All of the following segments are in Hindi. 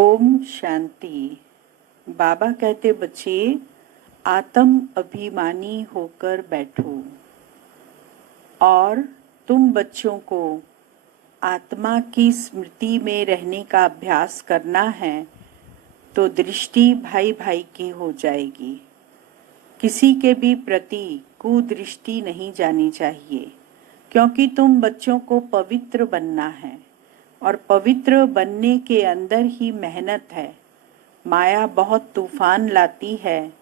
ओम शांति। बाबा कहते बच्चे आत्म अभिमानी होकर बैठो और तुम बच्चों को आत्मा की स्मृति में रहने का अभ्यास करना है तो दृष्टि भाई भाई की हो जाएगी। किसी के भी प्रति कुदृष्टि नहीं जानी चाहिए, क्योंकि तुम बच्चों को पवित्र बनना है और पवित्र बनने के अंदर ही मेहनत है। माया बहुत तूफान लाती है,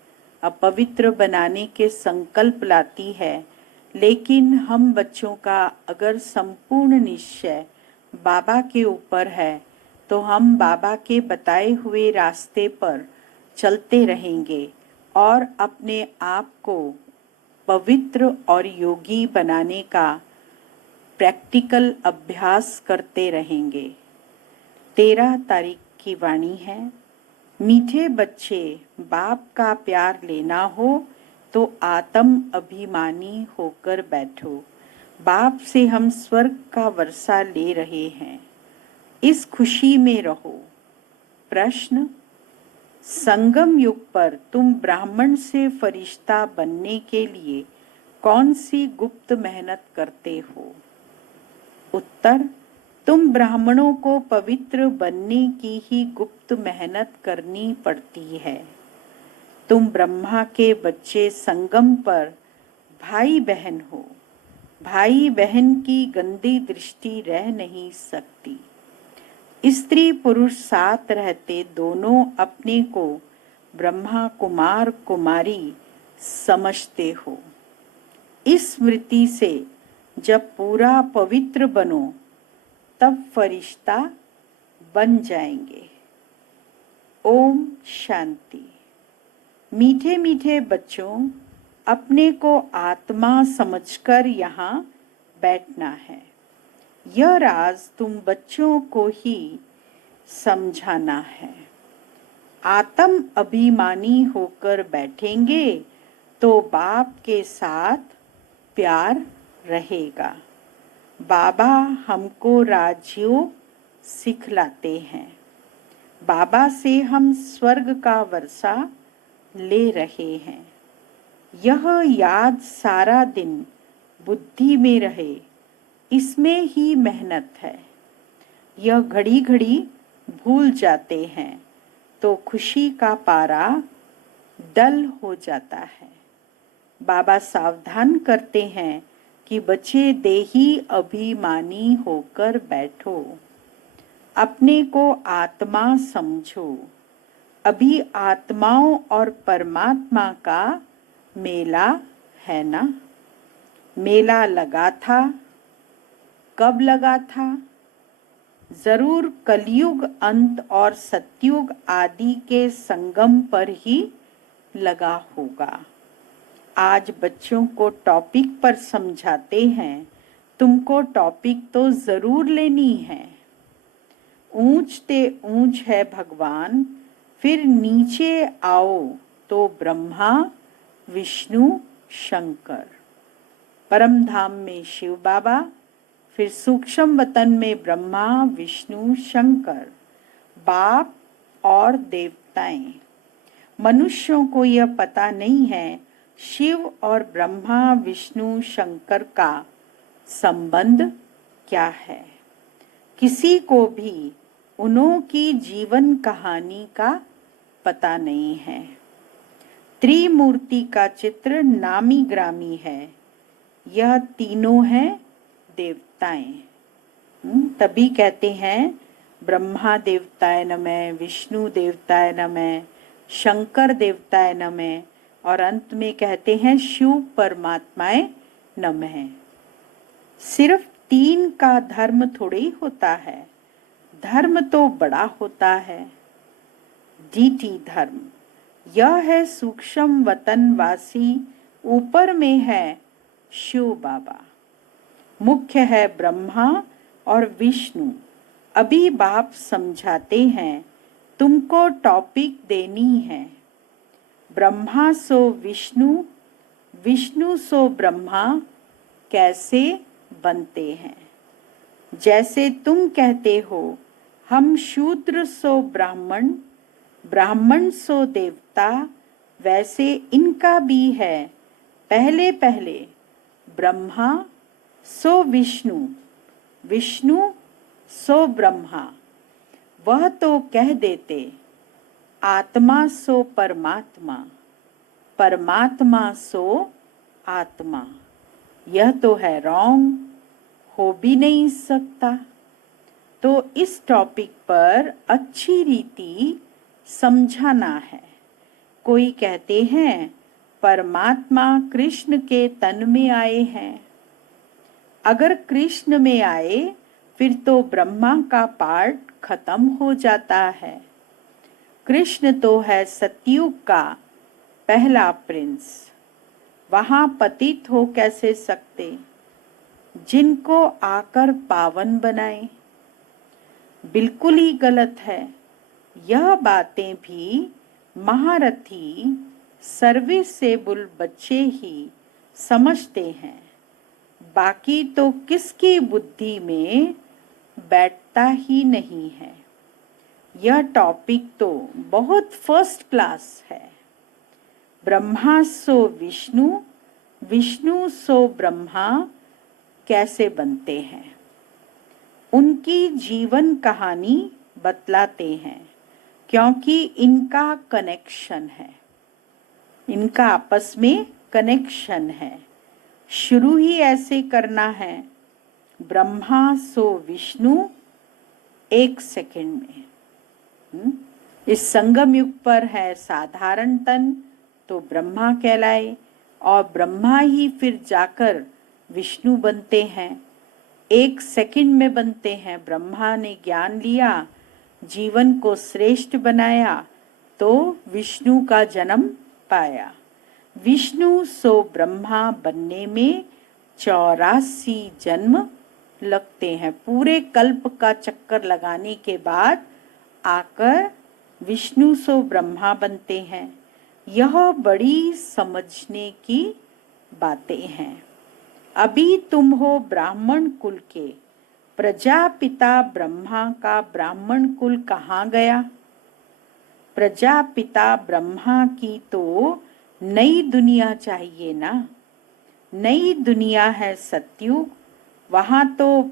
अपवित्र बनाने के संकल्प लाती है, लेकिन हम बच्चों का अगर संपूर्ण निश्चय बाबा के ऊपर है तो हम बाबा के बताए हुए रास्ते पर चलते रहेंगे और अपने आप को पवित्र और योगी बनाने का प्रैक्टिकल अभ्यास करते रहेंगे। 13 तारीख की वाणी है, मीठे बच्चे बाप का प्यार लेना हो तो आत्म अभिमानी होकर बैठो। बाप से हम स्वर्ग का वर्षा ले रहे हैं, इस खुशी में रहो। प्रश्न, संगम युग पर तुम ब्राह्मण से फरिश्ता बनने के लिए कौन सी गुप्त मेहनत करते हो? उत्तर, तुम ब्राह्मणों को पवित्र बनने की ही गुप्त मेहनत करनी पड़ती है। तुम ब्रह्मा के बच्चे संगम पर भाई बहन हो। भाई बहन की गंदी दृष्टि रह नहीं सकती। स्त्री पुरुष साथ रहते दोनों अपने को ब्रह्मा कुमार कुमारी समझते हो। इस स्मृति से जब पूरा पवित्र बनो तब फरिश्ता बन जाएंगे। ओम शांति। मीठे मीठे बच्चों, अपने को आत्मा समझकर यहाँ बैठना है। यह राज तुम बच्चों को ही समझाना है। आत्म अभिमानी होकर बैठेंगे तो बाप के साथ प्यार रहेगा। बाबा हमको राजयोग सिखलाते हैं। बाबा से हम स्वर्ग का वर्षा ले रहे हैं। यह याद सारा दिन बुद्धि में रहे, इसमें ही मेहनत है। यह घड़ी घड़ी भूल जाते हैं तो खुशी का पारा डल हो जाता है। बाबा सावधान करते हैं कि बच्चे देही अभिमानी होकर बैठो, अपने को आत्मा समझो। अभी आत्माओं और परमात्मा का मेला है ना? मेला लगा था, कब लगा था? जरूर कलयुग अंत और सतयुग आदि के संगम पर ही लगा होगा। आज बच्चों को टॉपिक पर समझाते हैं, तुमको टॉपिक तो जरूर लेनी है। ऊंच ते ऊंच है भगवान, फिर नीचे आओ तो ब्रह्मा विष्णु शंकर। परम धाम में शिव बाबा, फिर सूक्ष्म वतन में ब्रह्मा विष्णु शंकर, बाप और देवताएं। मनुष्यों को यह पता नहीं है शिव और ब्रह्मा विष्णु शंकर का संबंध क्या है। किसी को भी उन्हों की जीवन कहानी का पता नहीं है। त्रिमूर्ति का चित्र नामी ग्रामी है। यह तीनों हैं देवताएं। तभी कहते हैं ब्रह्मा देवताय नमः, विष्णु देवताय नमः, शंकर देवताय नमः और अंत में कहते हैं शिव परमात्माए नमः। सिर्फ 3 का धर्म थोड़ी होता है, धर्म तो बड़ा होता है। डीटी धर्म यह है सूक्ष्म वतन वासी, ऊपर में है शिव बाबा, मुख्य है ब्रह्मा और विष्णु। अभी बाप समझाते हैं, तुमको टॉपिक देनी है। ब्रह्मा सो विष्णु, विष्णु सो ब्रह्मा कैसे बनते हैं। जैसे तुम कहते हो हम शूद्र सो ब्राह्मण, ब्राह्मण सो देवता, वैसे इनका भी है पहले पहले। ब्रह्मा सो विष्णु, विष्णु सो ब्रह्मा, वह तो कह देते आत्मा सो परमात्मा, परमात्मा सो आत्मा। यह तो है रॉन्ग, हो भी नहीं सकता। तो इस टॉपिक पर अच्छी रीति समझाना है। कोई कहते हैं परमात्मा कृष्ण के तन में आए हैं। अगर कृष्ण में आए फिर तो ब्रह्मा का पार्ट खत्म हो जाता है। कृष्ण तो है सतयुग का पहला प्रिंस, वहां पतित हो कैसे सकते, जिनको आकर पावन बनाए। बिल्कुल ही गलत है। यह बातें भी महारथी सर्विसेबल बच्चे ही समझते हैं, बाकी तो किसकी बुद्धि में बैठता ही नहीं है। यह टॉपिक तो बहुत फर्स्ट क्लास है। ब्रह्मा सो विष्णु, विष्णु सो ब्रह्मा कैसे बनते हैं, उनकी जीवन कहानी बतलाते हैं, क्योंकि इनका कनेक्शन है, इनका आपस में कनेक्शन है। शुरू ही ऐसे करना है, ब्रह्मा सो विष्णु, एक सेकंड में। इस संगम युग पर है साधारण तन तो ब्रह्मा कहलाए, और ब्रह्मा ही फिर जाकर विष्णु बनते हैं। एक सेकंड में बनते हैं। ब्रह्मा ने ज्ञान लिया, जीवन को श्रेष्ठ बनाया, तो विष्णु का जन्म पाया। विष्णु सो ब्रह्मा बनने में 84 जन्म लगते हैं। पूरे कल्प का चक्कर लगाने के बाद आकर विष्णु सो ब्रह्मा बनते हैं। यह बड़ी समझने की बातें हैं। अभी तुम हो ब्राह्मण कुल के, प्रजापिता ब्रह्मा का ब्राह्मण कुल कहाँ गया। प्रजापिता ब्रह्मा की तो नई दुनिया चाहिए ना। नई दुनिया है सतयुग, वहां तो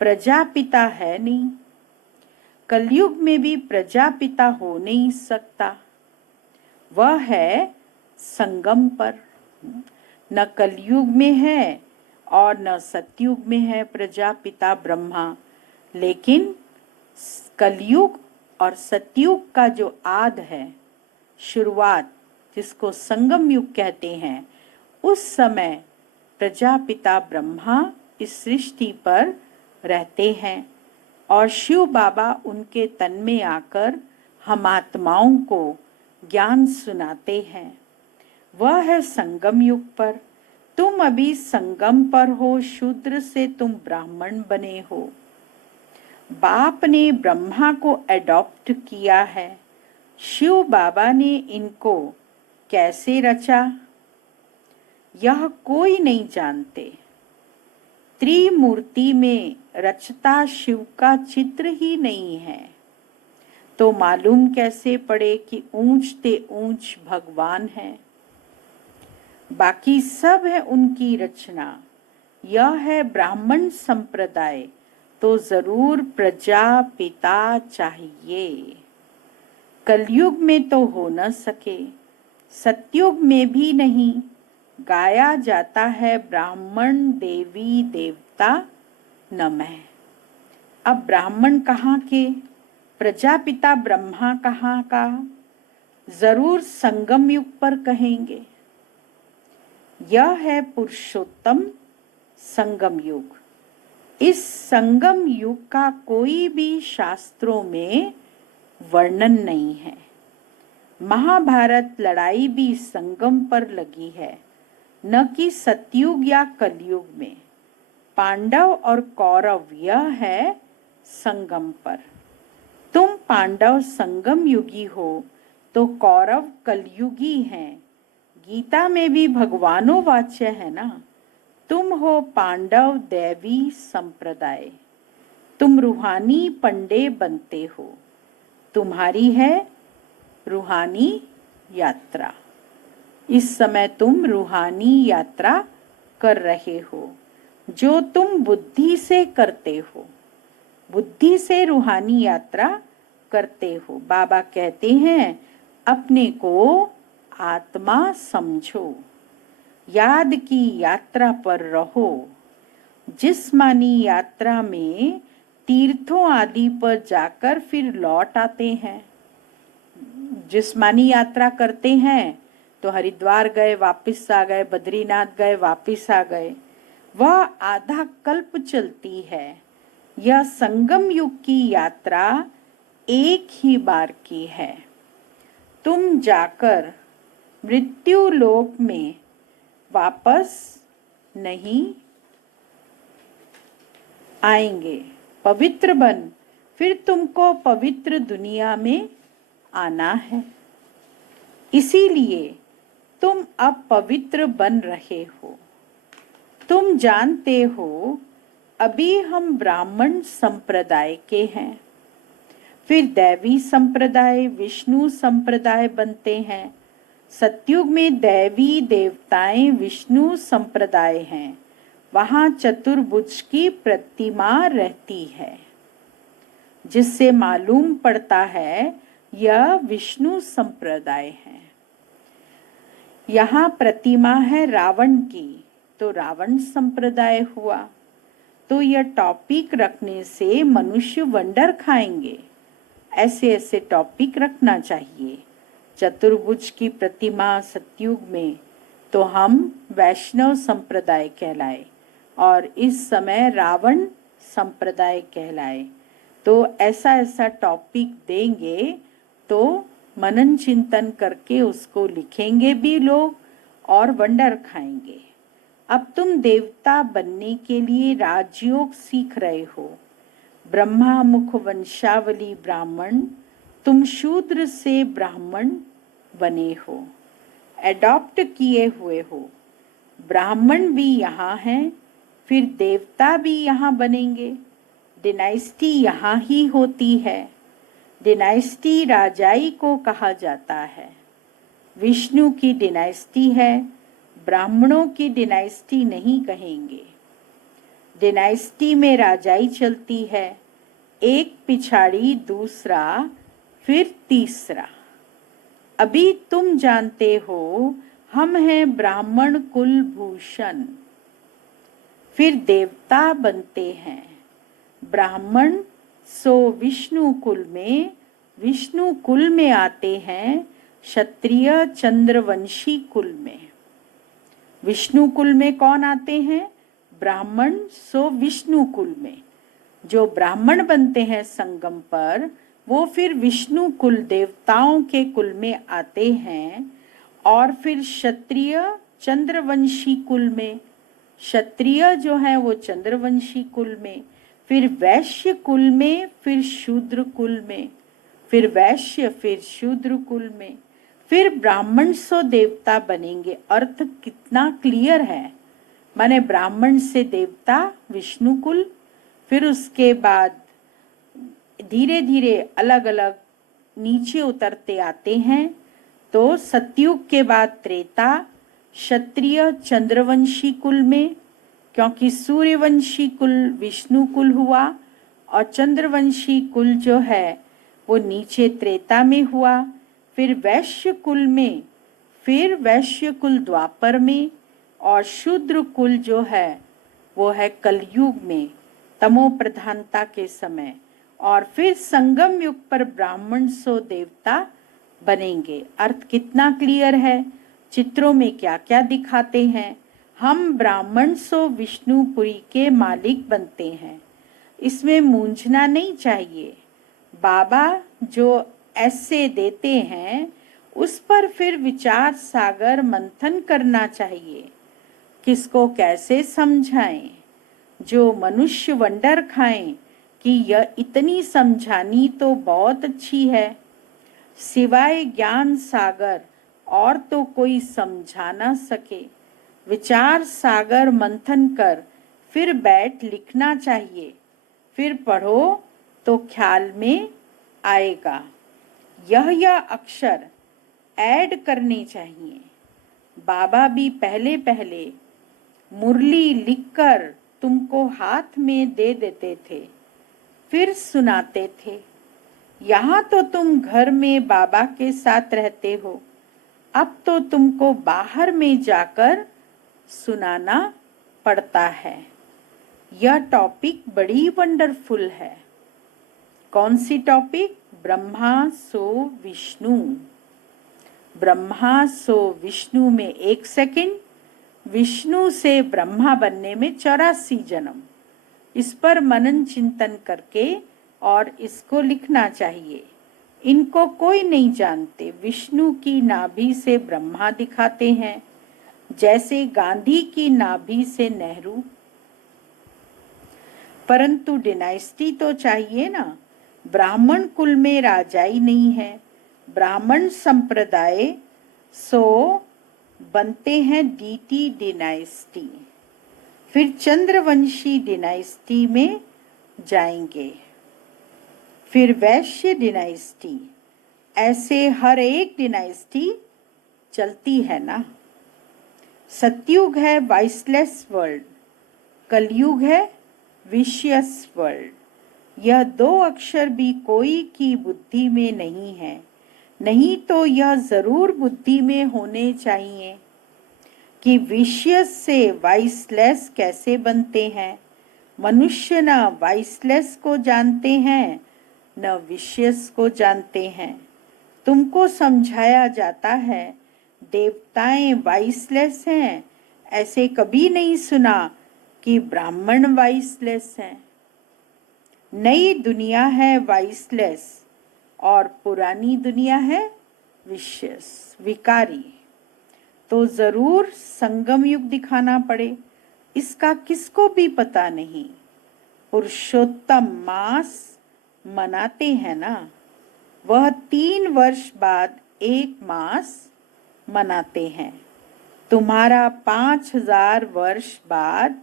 प्रजापिता है नहीं। कलयुग में भी प्रजापिता हो नहीं सकता, वह है संगम पर। न कलयुग में है और न सतयुग में है प्रजापिता ब्रह्मा। लेकिन कलयुग और सतयुग का जो आद है, शुरुआत, जिसको संगम युग कहते हैं, उस समय प्रजापिता ब्रह्मा इस सृष्टि पर रहते हैं और शिव बाबा उनके तन में आकर हम आत्माओं को ज्ञान सुनाते हैं। वह है संगम युग पर। तुम अभी संगम पर हो, शूद्र से तुम ब्राह्मण बने हो। बाप ने ब्रह्मा को एडॉप्ट किया है। शिव बाबा ने इनको कैसे रचा, यह कोई नहीं जानते। त्रिमूर्ति में रचता शिव का चित्र ही नहीं है, तो मालूम कैसे पड़े कि ऊंच ते ऊंच भगवान है। बाकी सब है उनकी रचना। यह है ब्राह्मण संप्रदाय, तो जरूर प्रजापिता चाहिए। कलयुग में तो हो न सके, सतयुग में भी नहीं। गाया जाता है ब्राह्मण देवी देवता नमः। अब ब्राह्मण कहाँ के, प्रजापिता ब्रह्मा कहाँ का, जरूर संगम युग पर कहेंगे। यह है पुरुषोत्तम संगम युग। इस संगम युग का कोई भी शास्त्रों में वर्णन नहीं है। महाभारत लड़ाई भी संगम पर लगी है, न कि सतयुग या कलयुग में। पांडव और कौरव यह है संगम पर। तुम पांडव संगम युगी हो तो कौरव कलयुगी हैं। गीता में भी भगवानों वाच्य है ना। तुम हो पांडव दैवी संप्रदाय। तुम रूहानी पंडे बनते हो। तुम्हारी है रूहानी यात्रा। इस समय तुम रूहानी यात्रा कर रहे हो जो तुम बुद्धि से करते हो। बुद्धि से रूहानी यात्रा करते हो। बाबा कहते हैं अपने को आत्मा समझो, याद की यात्रा पर रहो। जिस्मानी यात्रा में तीर्थों आदि पर जाकर फिर लौट आते हैं। जिस्मानी यात्रा करते हैं तो हरिद्वार गए वापस आ गए, बद्रीनाथ गए वापस आ गए। वह आधा कल्प चलती है। यह संगम युग की यात्रा एक ही बार की है। तुम जाकर मृत्यु लोक में वापस नहीं आएंगे। पवित्र बन फिर तुमको पवित्र दुनिया में आना है। इसीलिए तुम अब पवित्र बन रहे हो। तुम जानते हो अभी हम ब्राह्मण संप्रदाय के हैं, फिर दैवी संप्रदाय, विष्णु संप्रदाय बनते हैं। सतयुग में दैवी देवताएं विष्णु संप्रदाय हैं। वहां चतुर्भुज की प्रतिमा रहती है, जिससे मालूम पड़ता है यह विष्णु संप्रदाय है। यहाँ प्रतिमा है रावण की, तो रावण संप्रदाय हुआ। तो यह टॉपिक रखने से मनुष्य वंडर खाएंगे। ऐसे ऐसे टॉपिक रखना चाहिए। चतुर्भुज की प्रतिमा सतयुग में, तो हम वैष्णव संप्रदाय कहलाए और इस समय रावण संप्रदाय कहलाए। तो ऐसा ऐसा टॉपिक देंगे तो मनन चिंतन करके उसको लिखेंगे भी लोग और वंडर खाएंगे। अब तुम देवता बनने के लिए राजयोग सीख रहे हो। ब्रह्मा मुख वंशावली ब्राह्मण, तुम शूद्र से ब्राह्मण बने हो, एडॉप्ट किए हुए हो। ब्राह्मण भी यहाँ हैं, फिर देवता भी यहाँ बनेंगे। डिनाइस्टी यहाँ ही होती है। डिनाइस्टी राजाई को कहा जाता है। विष्णु की डिनाइस्टी है, ब्राह्मणों की डिनाइस्टी नहीं कहेंगे। डिनाइस्टी में राजाई चलती है, एक पिछाड़ी दूसरा फिर तीसरा। अभी तुम जानते हो हम हैं ब्राह्मण कुल भूषण, फिर देवता बनते हैं। ब्राह्मण सो विष्णु कुल में, विष्णु कुल में आते हैं क्षत्रिय चंद्रवंशी कुल में। विष्णु कुल में कौन आते हैं? ब्राह्मण सो विष्णु कुल में। जो ब्राह्मण बनते हैं संगम पर, वो फिर विष्णु कुल देवताओं के कुल में आते हैं और फिर क्षत्रिय चंद्रवंशी कुल में। क्षत्रिय जो है वो चंद्रवंशी कुल में, फिर वैश्य कुल में, फिर शूद्र कुल में, फिर वैश्य, फिर शूद्र कुल में, फिर ब्राह्मण सो देवता बनेंगे। अर्थ कितना क्लियर है। माने ब्राह्मण से देवता विष्णु कुल, फिर उसके बाद धीरे धीरे अलग अलग नीचे उतरते आते हैं। तो सतयुग के बाद त्रेता, क्षत्रिय चंद्रवंशी कुल में, क्योंकि सूर्यवंशी कुल विष्णु कुल हुआ और चंद्रवंशी कुल जो है वो नीचे त्रेता में हुआ। फिर वैश्य कुल में, फिर वैश्य कुल द्वापर में, और शूद्र कुल जो है वो है कलयुग में तमो प्रधानता के समय। और फिर संगम युग पर ब्राह्मण सो देवता बनेंगे। अर्थ कितना क्लियर है। चित्रों में क्या क्या दिखाते हैं। हम ब्राह्मण सो विष्णुपुरी के मालिक बनते हैं। इसमें मूंझना नहीं चाहिए। बाबा जो ऐसे देते हैं उस पर फिर विचार सागर मंथन करना चाहिए। किसको कैसे समझाएं। जो मनुष्य वंडर खाएं कि यह इतनी समझानी तो बहुत अच्छी है, सिवाय ज्ञान सागर और तो कोई समझा ना सके। विचार सागर मंथन कर फिर बैठ लिखना चाहिए। फिर पढ़ो तो ख्याल में आएगा। यह अक्षर ऐड करने चाहिए। बाबा भी पहले पहले मुरली लिखकर तुमको हाथ में दे देते थे, फिर सुनाते थे। यहाँ तो तुम घर में बाबा के साथ रहते हो, अब तो तुमको बाहर में जाकर सुनाना पड़ता है। यह टॉपिक बड़ी वंडरफुल है। कौन सी टॉपिक? ब्रह्मा सो विष्णु। ब्रह्मा सो विष्णु में 1 सेकंड, विष्णु से ब्रह्मा बनने में 84 जन्म। इस पर मनन चिंतन करके और इसको लिखना चाहिए। इनको कोई नहीं जानते। विष्णु की नाभि से ब्रह्मा दिखाते हैं, जैसे गांधी की नाभि से नेहरू। परंतु डिनाइस्टी तो चाहिए ना। ब्राह्मण कुल में राजाई नहीं है। ब्राह्मण संप्रदाय सो बनते हैं डीटी डिनाइस्टी, फिर चंद्रवंशी डिनाइस्टी में जाएंगे, फिर वैश्य डिनाइस्टी। ऐसे हर एक डिनाइस्टी चलती है ना। सतयुग है वाइसलेस वर्ल्ड, कलयुग है विशियस वर्ल्ड। यह 2 अक्षर भी कोई की बुद्धि में नहीं है, नहीं तो यह जरूर बुद्धि में होने चाहिए कि विशियस से वाइसलेस कैसे बनते हैं। मनुष्य न वाइसलेस को जानते हैं न विशियस को जानते हैं। तुमको समझाया जाता है देवताएं वाइसलेस हैं, ऐसे कभी नहीं सुना कि ब्राह्मण वाइसलेस हैं। नई दुनिया है वाइसलेस और पुरानी दुनिया है विशियस, विकारी। तो जरूर संगम युग दिखाना पड़े, इसका किसको भी पता नहीं। पुरुषोत्तम मास मनाते हैं ना, वह 3 वर्ष बाद 1 मास मनाते हैं। तुम्हारा 5000 वर्ष बाद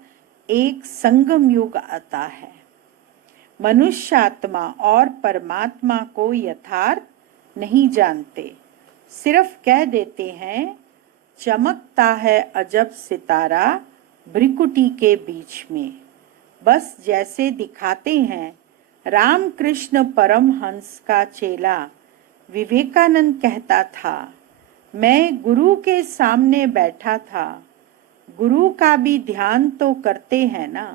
एक संगम युग आता है। मनुष्य आत्मा और परमात्मा को यथार्थ नहीं जानते, सिर्फ कह देते हैं चमकता है अजब सितारा भ्रिकुटी के बीच में। बस जैसे दिखाते हैं। रामकृष्ण परमहंस का चेला विवेकानंद कहता था, मैं गुरु के सामने बैठा था। गुरु का भी ध्यान तो करते हैं ना।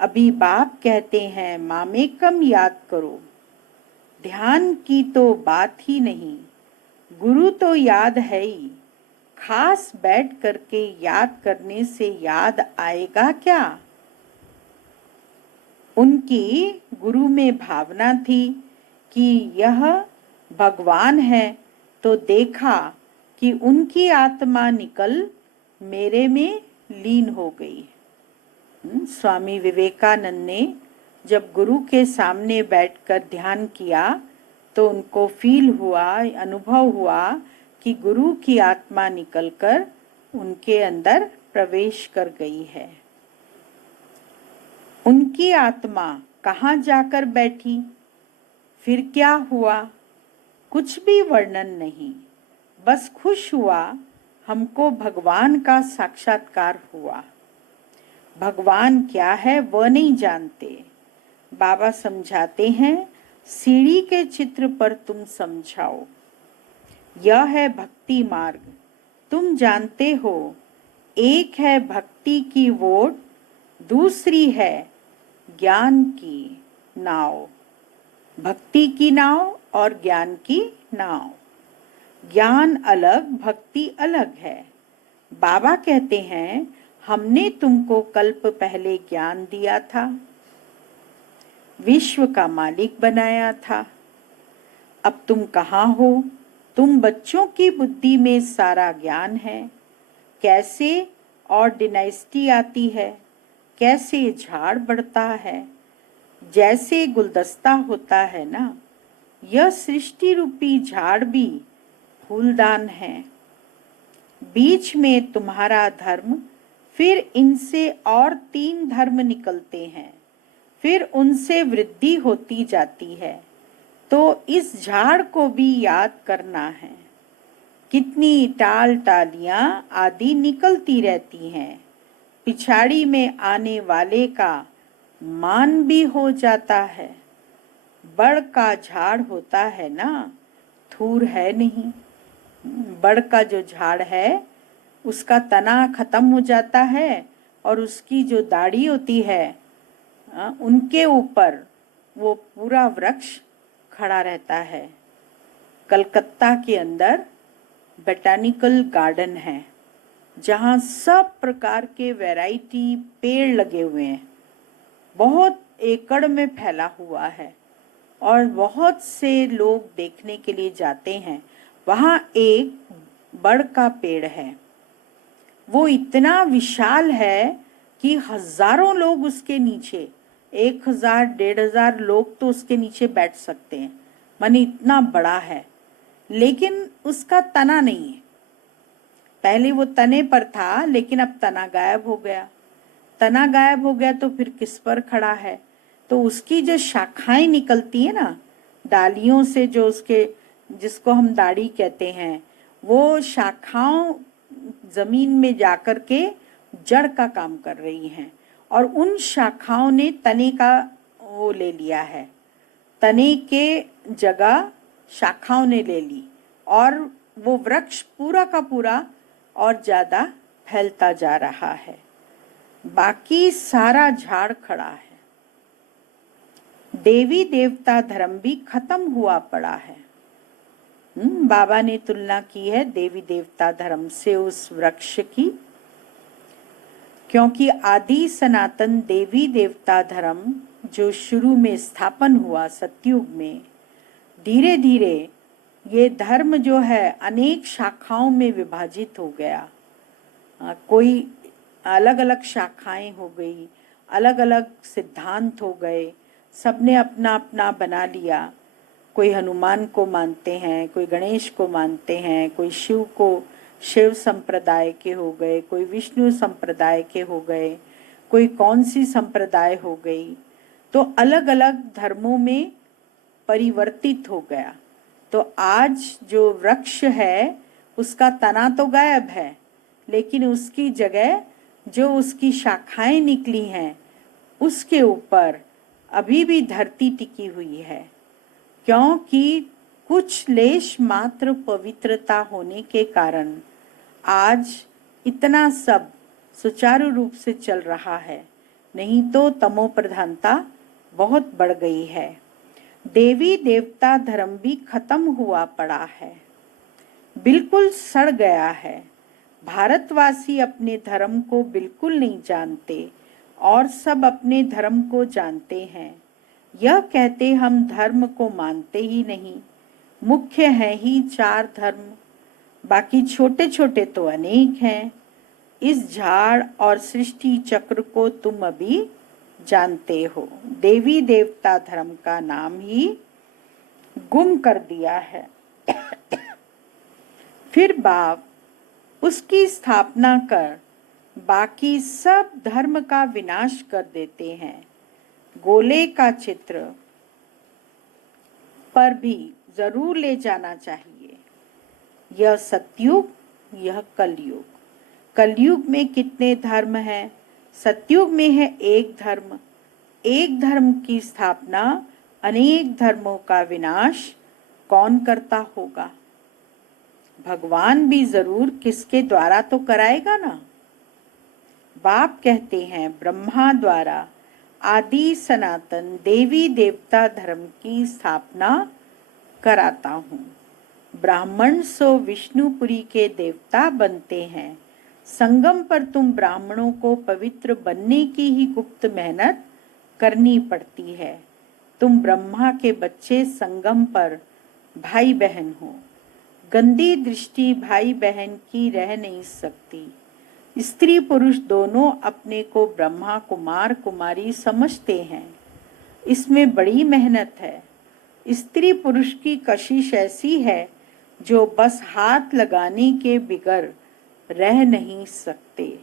अभी बाप कहते हैं मामेकम याद करो। ध्यान की तो बात ही नहीं, गुरु तो याद है ही। खास बैठ करके याद करने से याद आएगा क्या? उनकी गुरु में भावना थी कि यह भगवान है, तो देखा कि उनकी आत्मा निकल मेरे में लीन हो गई। स्वामी विवेकानंद ने जब गुरु के सामने बैठकर ध्यान किया तो उनको फील हुआ, अनुभव हुआ कि गुरु की आत्मा निकलकर उनके अंदर प्रवेश कर गई है। उनकी आत्मा कहाँ जाकर बैठी, फिर क्या हुआ, कुछ भी वर्णन नहीं। बस खुश हुआ, हमको भगवान का साक्षात्कार हुआ। भगवान क्या है वह नहीं जानते। बाबा समझाते हैं, सीढ़ी के चित्र पर तुम समझाओ। यह है भक्ति मार्ग। तुम जानते हो, एक है भक्ति की वोट, दूसरी है ज्ञान की नाव। भक्ति की नाव और ज्ञान की नाव। ज्ञान अलग, भक्ति अलग है। बाबा कहते हैं, हमने तुमको कल्प पहले ज्ञान दिया था, विश्व का मालिक बनाया था। अब तुम कहाँ हो? तुम बच्चों की बुद्धि में सारा ज्ञान है। कैसे और डिनाइस्टी आती है, कैसे झाड़ बढ़ता है, जैसे गुलदस्ता होता है ना, यह सृष्टि रूपी झाड़ भी फूलदान है। बीच में तुम्हारा धर्म, फिर इनसे और 3 धर्म निकलते हैं, फिर उनसे वृद्धि होती जाती है। तो इस झाड़ को भी याद करना है। कितनी टाल टालियां आदि निकलती रहती हैं, पिछाड़ी में आने वाले का मान भी हो जाता है। बड़ का झाड़ होता है ना, थूर है नहीं। बड़ का जो झाड़ है उसका तना खत्म हो जाता है और उसकी जो दाढ़ी होती है उनके ऊपर वो पूरा वृक्ष खड़ा रहता है। कलकत्ता के अंदर बोटैनिकल गार्डन है जहाँ सब प्रकार के वैरायटी पेड़ लगे हुए हैं, बहुत एकड़ में फैला हुआ है और बहुत से लोग देखने के लिए जाते हैं। वहाँ एक बड़ का पेड़ है, वो इतना विशाल है कि हजारों लोग उसके नीचे, 1000 1500 लोग तो उसके नीचे बैठ सकते हैं, माने इतना बड़ा है। लेकिन उसका तना नहीं है। पहले वो तने पर था लेकिन अब तना गायब हो गया। तना गायब हो गया तो फिर किस पर खड़ा है? तो उसकी जो शाखाएं निकलती है ना, डालियों से, जो उसके, जिसको हम दाढ़ी कहते हैं, वो शाखाओं जमीन में जाकर के जड़ का काम कर रही हैं और उन शाखाओं ने तने का वो ले लिया है। तने के जगह शाखाओं ने ले ली और वो वृक्ष पूरा का पूरा और ज्यादा फैलता जा रहा है। बाकी सारा झाड़ खड़ा है। देवी देवता धर्म भी खत्म हुआ पड़ा है। बाबा ने तुलना की है देवी देवता धर्म से उस वृक्ष की, क्योंकि आदि सनातन देवी देवता धर्म जो शुरू में स्थापन हुआ सतयुग में, धीरे धीरे ये धर्म जो है अनेक शाखाओं में विभाजित हो गया। कोई अलग अलग शाखाएं हो गई, अलग अलग सिद्धांत हो गए, सबने अपना अपना बना लिया। कोई हनुमान को मानते हैं, कोई गणेश को मानते हैं, कोई शिव को, शिव संप्रदाय के हो गए, कोई विष्णु संप्रदाय के हो गए, कोई कौन सी संप्रदाय हो गई। तो अलग अलग धर्मों में परिवर्तित हो गया। तो आज जो वृक्ष है उसका तना तो गायब है, लेकिन उसकी जगह जो उसकी शाखाएं निकली हैं उसके ऊपर अभी भी धरती टिकी हुई है, क्योंकि कुछ लेश मात्र पवित्रता होने के कारण आज इतना सब सुचारू रूप से चल रहा है, नहीं तो तमो प्रधानता बहुत बढ़ गई है। देवी देवता धर्म भी खत्म हुआ पड़ा है, बिल्कुल सड़ गया है। भारतवासी अपने धर्म को बिल्कुल नहीं जानते और सब अपने धर्म को जानते हैं। यह कहते हम धर्म को मानते ही नहीं, मुख्य है ही 4 धर्म, बाकी छोटे छोटे तो अनेक हैं। इस झाड़ और सृष्टि चक्र को तुम अभी जानते हो। देवी देवता धर्म का नाम ही गुम कर दिया है। फिर बाप उसकी स्थापना कर बाकी सब धर्म का विनाश कर देते हैं। गोले का चित्र पर भी जरूर ले जाना चाहिए। यह सतयुग, यह कलयुग। कलयुग में कितने धर्म हैं? सतयुग में है एक धर्म। एक धर्म की स्थापना, अनेक धर्मों का विनाश कौन करता होगा? भगवान भी जरूर किसके द्वारा तो कराएगा ना। बाप कहते हैं ब्रह्मा द्वारा आदि सनातन देवी देवता धर्म की स्थापना कराता हूँ। ब्राह्मण सो विष्णुपुरी के देवता बनते हैं। संगम पर तुम ब्राह्मणों को पवित्र बनने की ही गुप्त मेहनत करनी पड़ती है। तुम ब्रह्मा के बच्चे संगम पर भाई बहन हो। गंदी दृष्टि भाई बहन की रह नहीं सकती। स्त्री पुरुष दोनों अपने को ब्रह्मा कुमार कुमारी समझते हैं। इसमें बड़ी मेहनत है। स्त्री पुरुष की कशिश ऐसी है जो बस हाथ लगाने के बिगर रह नहीं सकते।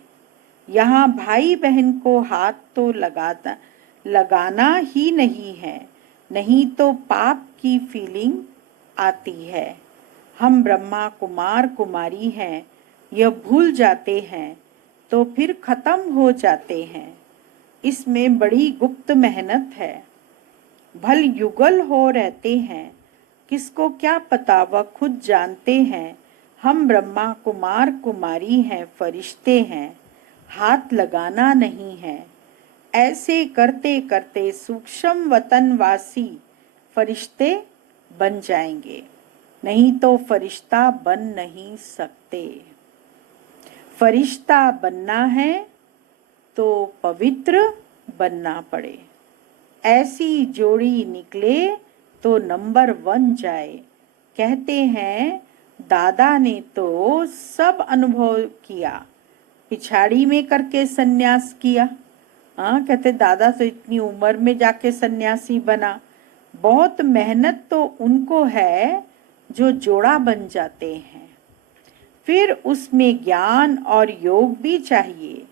यहाँ भाई बहन को हाथ तो लगाना ही नहीं है, नहीं तो पाप की फीलिंग आती है। हम ब्रह्मा कुमार कुमारी हैं, यह भूल जाते हैं तो फिर खत्म हो जाते हैं। इसमें बड़ी गुप्त मेहनत है। भल युगल हो रहते हैं, किसको क्या पता, वह खुद जानते हैं। हम ब्रह्मा कुमार कुमारी हैं, फरिश्ते हैं, हाथ लगाना नहीं है। ऐसे करते करते सूक्ष्म वतनवासी फरिश्ते बन जाएंगे, नहीं तो फरिश्ता बन नहीं सकते। फरिश्ता बनना है तो पवित्र बनना पड़े। ऐसी जोड़ी निकले तो नंबर 1 जाए। कहते हैं दादा ने तो सब अनुभव किया, पिछाड़ी में करके सन्यास किया। हाँ, कहते दादा तो इतनी उम्र में जाके सन्यासी बना। बहुत मेहनत तो उनको है जो जोड़ा बन जाते हैं। फिर उसमें ज्ञान और योग भी चाहिए।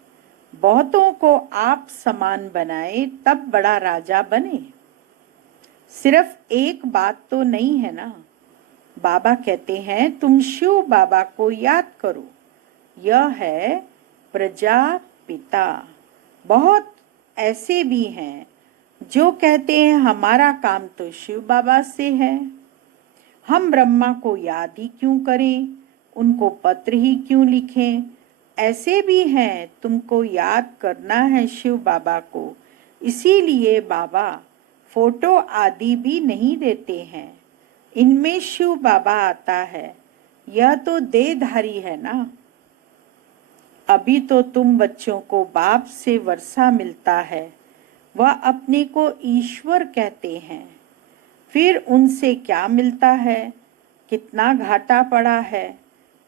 बहुतों को आप समान बनाए तब बड़ा राजा बने। सिर्फ एक बात तो नहीं है ना। बाबा कहते हैं तुम शिव बाबा को याद करो, यह है प्रजापिता। बहुत ऐसे भी हैं जो कहते हैं हमारा काम तो शिव बाबा से है, हम ब्रह्मा को याद ही क्यों करें, उनको पत्र ही क्यों लिखें। ऐसे भी हैं तुमको याद करना है शिव बाबा को, इसीलिए बाबा फोटो आदि भी नहीं देते हैं। इनमें शिव बाबा आता है, यह तो देहधारी है ना। अभी तो तुम बच्चों को बाप से वर्षा मिलता है, वह अपने को ईश्वर कहते हैं। फिर उनसे क्या मिलता है, कितना घाटा पड़ा है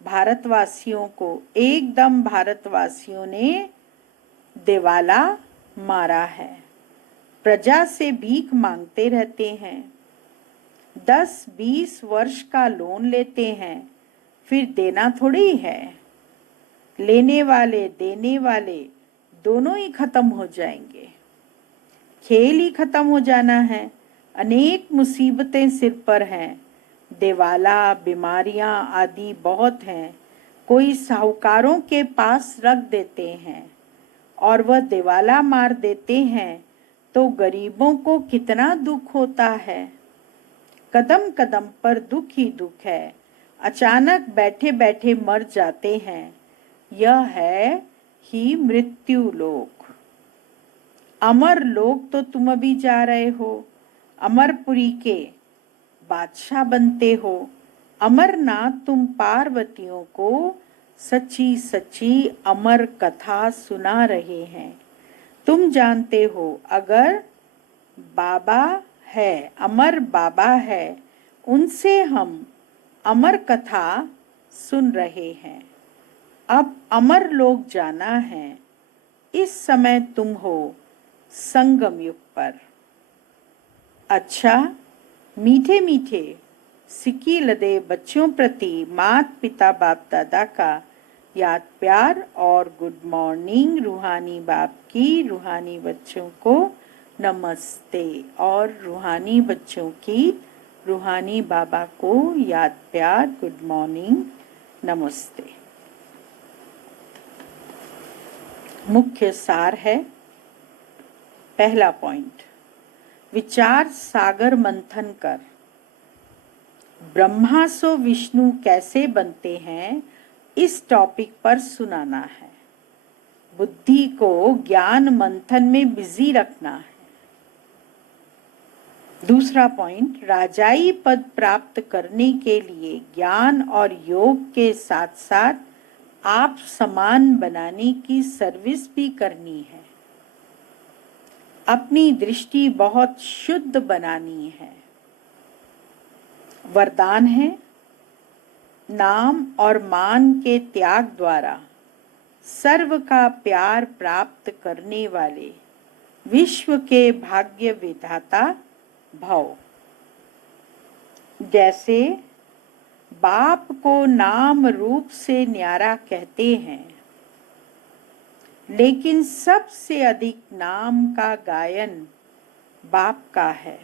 भारतवासियों को। एकदम भारतवासियों ने दिवाला मारा है, प्रजा से भीख मांगते रहते हैं। 10-20 वर्ष का लोन लेते हैं, फिर देना थोड़ी है। लेने वाले देने वाले दोनों ही खत्म हो जाएंगे, खेल ही खत्म हो जाना है। अनेक मुसीबतें सिर पर हैं, दिवाला बीमारियां आदि बहुत हैं। कोई साहूकारों के पास रख देते हैं और वह दिवाला मार देते हैं तो गरीबों को कितना दुख होता है। कदम कदम पर दुख ही दुख है, अचानक बैठे बैठे मर जाते हैं। यह है ही मृत्यु लोक। अमर लोक तो तुम अभी जा रहे हो, अमरपुरी के बादशाह बनते हो। अमरनाथ तुम पार्वतियों को सच्ची सच्ची अमर कथा सुना रहे हैं। तुम जानते हो अगर बाबा है, अमर बाबा है, उनसे हम अमर कथा सुन रहे हैं। अब अमर लोक जाना है। इस समय तुम हो संगम युग पर। अच्छा, मीठे मीठे सिक्की लदे बच्चों प्रति मात पिता बाप दादा का याद प्यार और गुड मॉर्निंग। रूहानी बाप की रूहानी बच्चों को नमस्ते और रूहानी बच्चों की रूहानी बाबा को याद प्यार गुड मॉर्निंग नमस्ते। मुख्य सार है, पहला पॉइंट, विचार सागर मंथन कर ब्रह्मा सो विष्णु कैसे बनते हैं, इस टॉपिक पर सुनाना है। बुद्धि को ज्ञान मंथन में बिजी रखना है। दूसरा पॉइंट, राजाई पद प्राप्त करने के लिए ज्ञान और योग के साथ साथ आप समान बनाने की सर्विस भी करनी है। अपनी दृष्टि बहुत शुद्ध बनानी है। वरदान है, नाम और मान के त्याग द्वारा सर्व का प्यार प्राप्त करने वाले विश्व के भाग्य विधाता भव। जैसे बाप को नाम रूप से न्यारा कहते हैं, लेकिन सबसे अधिक नाम का गायन बाप का है।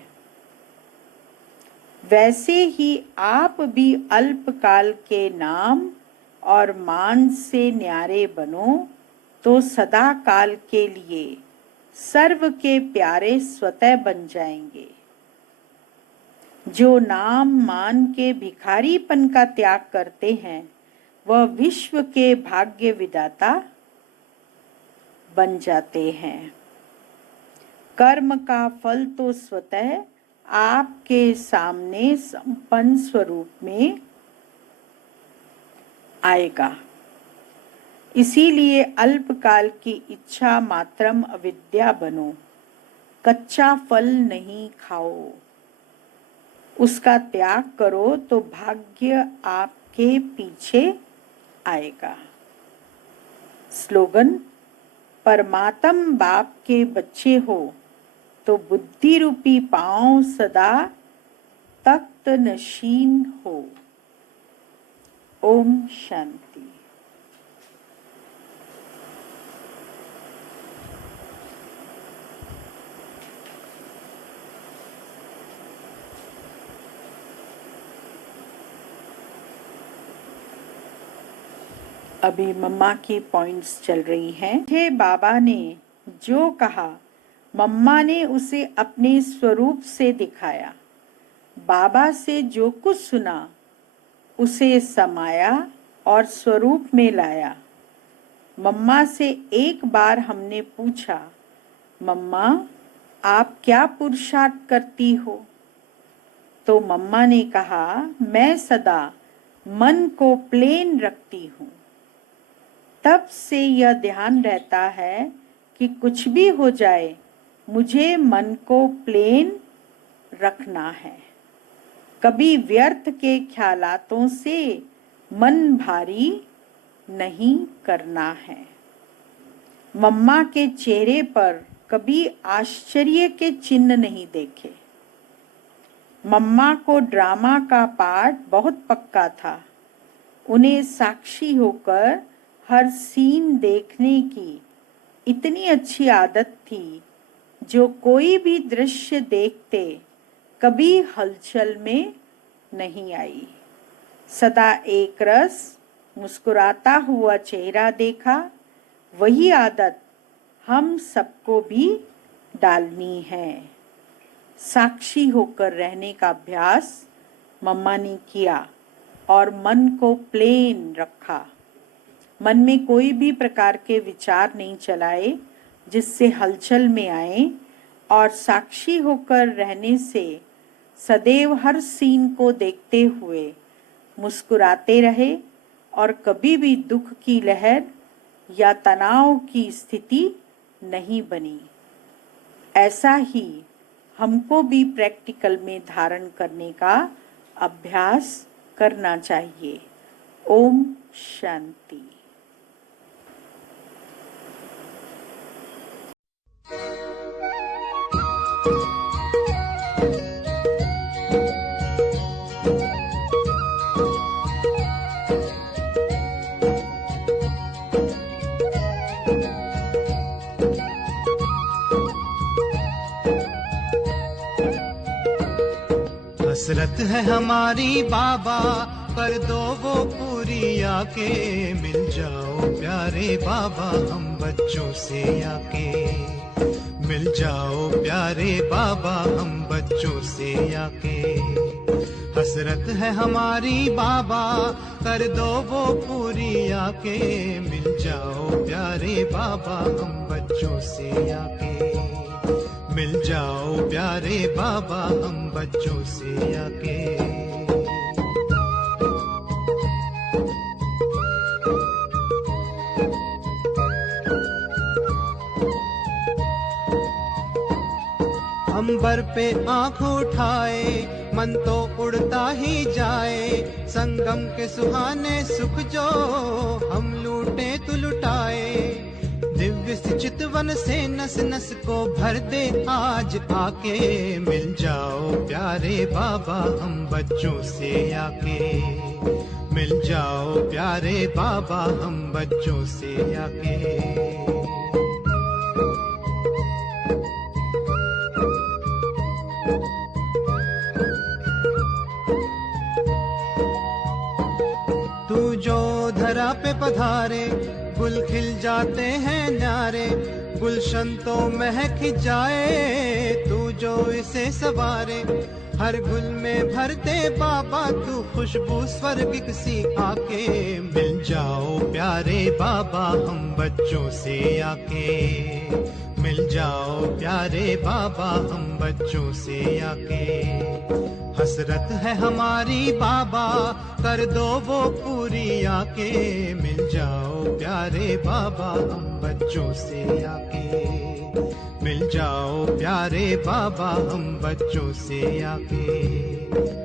वैसे ही आप भी अल्पकाल के नाम और मान से न्यारे बनो तो सदा काल के लिए सर्व के प्यारे स्वतः बन जाएंगे। जो नाम मान के भिखारीपन का त्याग करते हैं वह विश्व के भाग्य विधाता बन जाते हैं। कर्म का फल तो स्वतः आपके सामने संपन्न स्वरूप में आएगा। इसीलिए अल्पकाल की इच्छा मात्रम अविद्या बनो, कच्चा फल नहीं खाओ, उसका त्याग करो तो भाग्य आपके पीछे आएगा। स्लोगन: परमात्म बाप के बच्चे हो तो बुद्धि रूपी पांव सदा तख्त नशीन हो। ओम शांति। अभी मम्मा की पॉइंट्स चल रही हैं। हे बाबा ने जो कहा मम्मा ने उसे अपने स्वरूप से दिखाया। बाबा से जो कुछ सुना उसे समाया और स्वरूप में लाया। मम्मा से एक बार हमने पूछा, मम्मा आप क्या पुरुषार्थ करती हो? तो मम्मा ने कहा, मैं सदा मन को प्लेन रखती हूँ। तब से यह ध्यान रहता है कि कुछ भी हो जाए मुझे मन को प्लेन रखना है। कभी व्यर्थ के ख्यालातों से मन भारी नहीं करना है। मम्मा के चेहरे पर कभी आश्चर्य के चिन्ह नहीं देखे। मम्मा को ड्रामा का पाठ बहुत पक्का था। उन्हें साक्षी होकर हर सीन देखने की इतनी अच्छी आदत थी जो कोई भी दृश्य देखते कभी हलचल में नहीं आई। सदा एक रस मुस्कुराता हुआ चेहरा देखा। वही आदत हम सबको भी डालनी है। साक्षी होकर रहने का अभ्यास मम्मा ने किया और मन को प्लेन रखा। मन में कोई भी प्रकार के विचार नहीं चलाए जिससे हलचल में आए, और साक्षी होकर रहने से सदैव हर सीन को देखते हुए मुस्कुराते रहे और कभी भी दुख की लहर या तनाव की स्थिति नहीं बनी। ऐसा ही हमको भी प्रैक्टिकल में धारण करने का अभ्यास करना चाहिए। ओम शांति। हसरत है हमारी बाबा, कर दो वो पूरी आके। मिल जाओ प्यारे बाबा हम बच्चों से आके। मिल जाओ प्यारे बाबा हम बच्चों से आके। हसरत है हमारी बाबा, कर दो वो पूरी आके। मिल जाओ प्यारे बाबा हम बच्चों से आके। मिल जाओ प्यारे बाबा हम बच्चों से आके। अंबर पे आँख उठाए मन तो उड़ता ही जाए। संगम के सुहाने सुख जो हम लूटे तो लुटाए। दिव्य चितवन से नस नस को भर दे आज आके। मिल जाओ प्यारे बाबा हम बच्चों से आके। मिल जाओ प्यारे बाबा हम बच्चों से आके। तू जो धरा पे पधारे, गुल खिल जाते हैं न्यारे, गुलशन तो महक जाए, तू जो इसे सवारे। हर गुल में भरते बाबा तू खुशबू स्वर्ग सी आके, मिल जाओ प्यारे बाबा हम बच्चों से आके, मिल जाओ प्यारे बाबा हम बच्चों से आके। हसरत है हमारी बाबा कर दो वो पूरी आके, मिल जाओ प्यारे बाबा हम बच्चों से आके, मिल जाओ प्यारे बाबा हम बच्चों से आके।